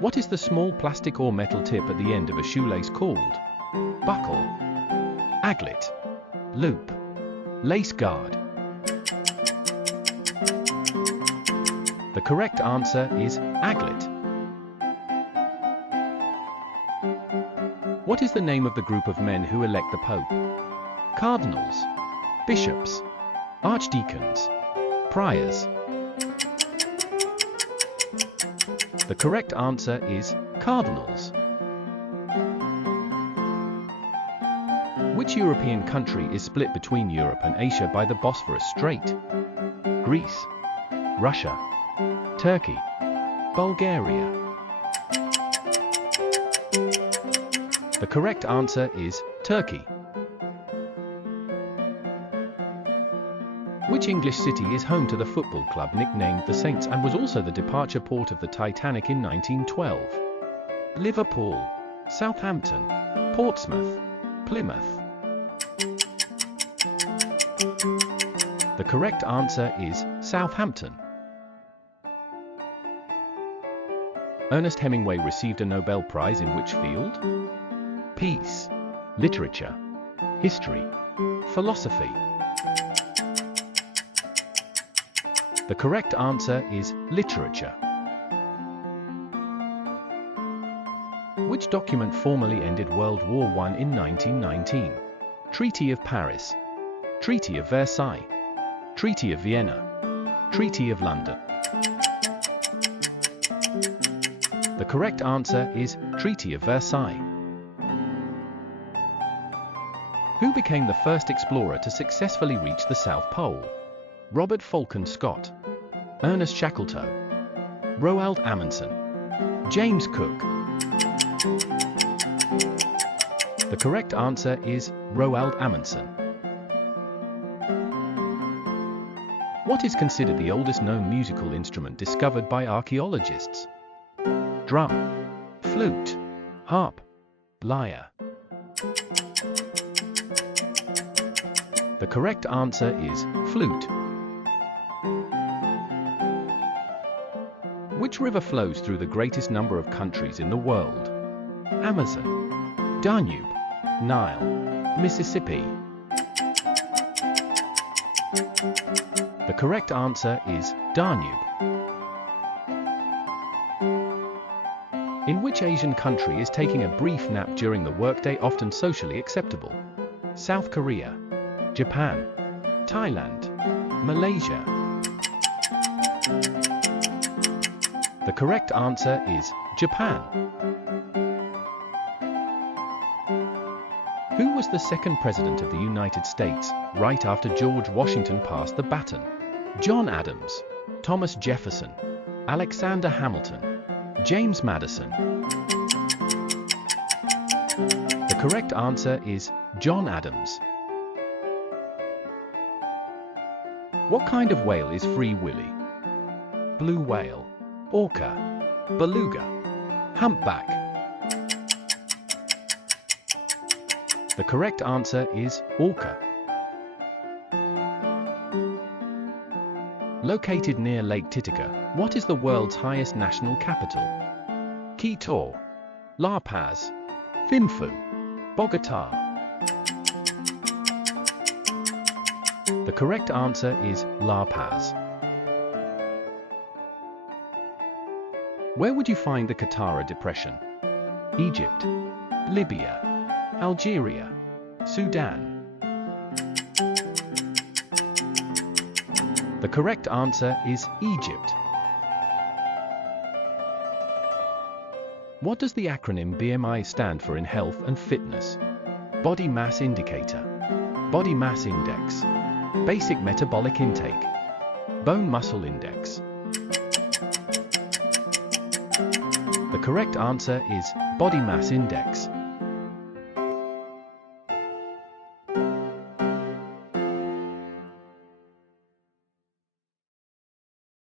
What is the small plastic or metal tip at the end of a shoelace called? Buckle, aglet, loop, lace guard. The correct answer is aglet. What is the name of the group of men who elect the Pope? Cardinals, bishops, archdeacons, priors. The correct answer is cardinals. Which European country is split between Europe and Asia by the Bosphorus Strait? Greece, Russia, Turkey, Bulgaria. The correct answer is Turkey. Which English city is home to the football club nicknamed the Saints and was also the departure port of the Titanic in 1912? Liverpool, Southampton, Portsmouth, Plymouth. The correct answer is Southampton. Ernest Hemingway received a Nobel Prize in which field? Peace, literature, history, philosophy. The correct answer is literature. Which document formally ended World War I in 1919? Treaty of Paris, Treaty of Versailles, Treaty of Vienna, Treaty of London. The correct answer is Treaty of Versailles. Who became the first explorer to successfully reach the South Pole? Robert Falcon Scott, Ernest Shackleton, Roald Amundsen, James Cook. The correct answer is Roald Amundsen. What is considered the oldest known musical instrument discovered by archaeologists? Drum, flute, harp, lyre. The correct answer is flute. Which river flows through the greatest number of countries in the world? Amazon, Danube, Nile, Mississippi. The correct answer is Danube. In which Asian country is taking a brief nap during the workday often socially acceptable? South Korea, Japan, Thailand, Malaysia. The correct answer is Japan. Who was the second president of the United States, right after George Washington passed the baton? John Adams, Thomas Jefferson, Alexander Hamilton, James Madison. The correct answer is John Adams. What kind of whale is Free Willy? Blue whale, orca, beluga, humpback. The correct answer is orca. Located near Lake Titicaca, what is the world's highest national capital? Quito, La Paz, Thimphu, Bogotá. The correct answer is La Paz. Where would you find the Qattara Depression? Egypt, Libya, Algeria, Sudan. The correct answer is Egypt. What does the acronym BMI stand for in health and fitness? Body mass indicator, body mass index, basic metabolic intake, bone muscle index. The correct answer is body mass index.